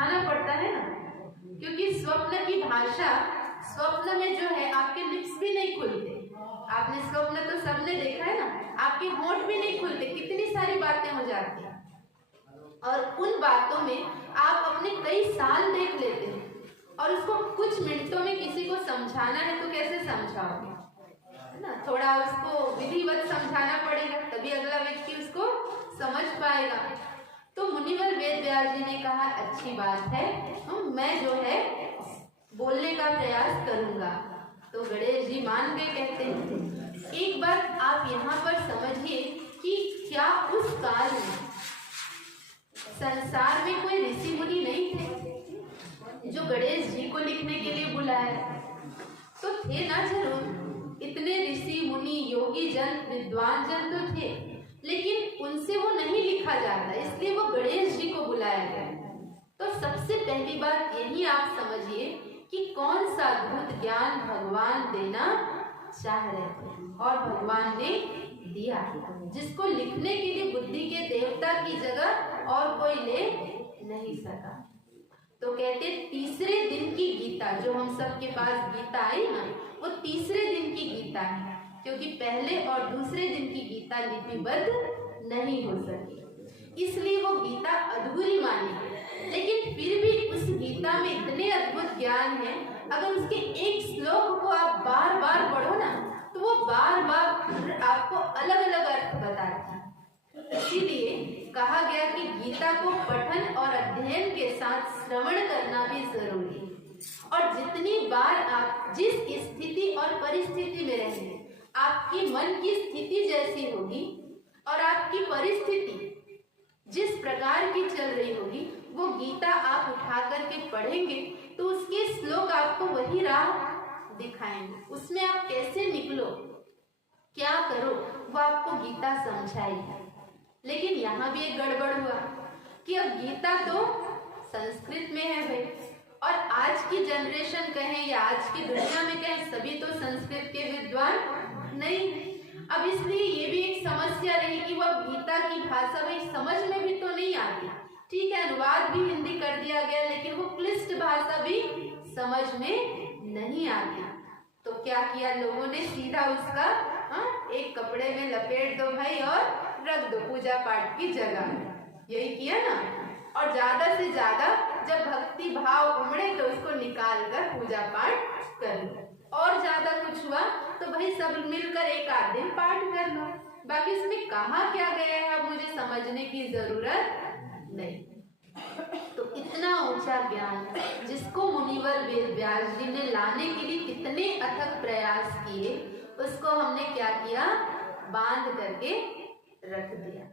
समझाना पड़ता है ना, क्योंकि स्वप्न की भाषा, स्वप्न में जो है आपके लिप्स भी नहीं खुलते। आपने स्वप्न तो सबने देखा है ना, आपके होंठ भी नहीं खुलते, कितनी सारी बातें हो जाती हैं, और उन बातों में आप अपने कई साल देख लेते हैं, और उसको कुछ मिनटों में किसी को समझाना है तो कैसे समझाओगे, है ना। थोड़ा उसको विधिवत समझाना पड़ेगा, तभी अगला व्यक्ति उसको समझ पाएगा। तो मुनिवर वेदव्यास जी ने कहा अच्छी बात है, मैं जो है बोलने का प्रयास करूंगा। तो गणेश जी मान गए, कहते हैं एक बात आप यहाँ पर समझिए कि क्या उस काल में संसार में कोई ऋषि मुनि नहीं थे जो गणेश जी को लिखने के लिए बुलाया? तो थे ना, जरूर इतने ऋषि मुनि योगी जन विद्वान जन तो थे, लेकिन उनसे वो नहीं लिखा जाता, इसलिए वो गणेश जी को बुलाया गया। तो सबसे पहली बात यही आप समझिए कि कौन सा अद्भुत ज्ञान भगवान देना चाह रहे थे, और भगवान ने दिया, जिसको लिखने के लिए बुद्धि के देवता की जगह और कोई ले नहीं सका। तो कहते तीसरे दिन की गीता, जो हम सबके पास गीता आई ना, वो तीसरे दिन की गीता है, क्योंकि पहले और दूसरे दिन की गीता लिपिबद्ध नहीं हो सकी, इसलिए वो गीता अधूरी मानी गई। लेकिन फिर भी उस गीता में इतने अद्भुत ज्ञान है, अगर उसके एक श्लोक को आप बार बार पढ़ो ना, तो वो बार बार आपको अलग अलग अर्थ बताती है। इसीलिए कहा गया कि गीता को पठन और अध्ययन के साथ श्रवण करना भी जरूरी है, और जितनी बार आप जिस स्थिति और परिस्थिति में रहेंगे, आपकी मन की स्थिति जैसी होगी और आपकी परिस्थिति जिस प्रकार की चल रही होगी, वो गीता आप उठा करके पढ़ेंगे तो उसके श्लोक आपको वही राह दिखाएंगे, उसमें आप कैसे निकलो, क्या करो, वो आपको गीता समझाएगी। लेकिन यहाँ भी एक गड़बड़ हुआ कि अब गीता तो संस्कृत में है भाई, और आज की जनरेशन कहें या आज की दुनिया में कहें, सभी तो संस्कृत के विद्वान नहीं। अब इसलिए ये भी एक समस्या रही कि वह गीता की भाषा भाई समझ में भी तो नहीं आती। ठीक है, अनुवाद भी हिंदी कर दिया गया, लेकिन वो क्लिष्ट भाषा भी समझ में नहीं आती। तो क्या किया लोगों ने, सीधा उसका एक कपड़े में लपेट दो भाई और रख दो पूजा पाठ की जगह, यही किया ना। और ज्यादा से ज्यादा जब भक्ति भाव उमड़े तो उसको निकाल कर पूजा पाठ कर लो, और ज्यादा कुछ हुआ तो भाई सब मिलकर एक आध दिन पाठ कर लो, बाकी उसमें कहाँ क्या गया है अब मुझे समझने की जरूरत नहीं। तो इतना ऊंचा ज्ञान जिसको मुनिवर वेदव्यास जी ने लाने के लिए कितने अथक प्रयास किए, उसको हमने क्या किया, बांध करके रख दिया।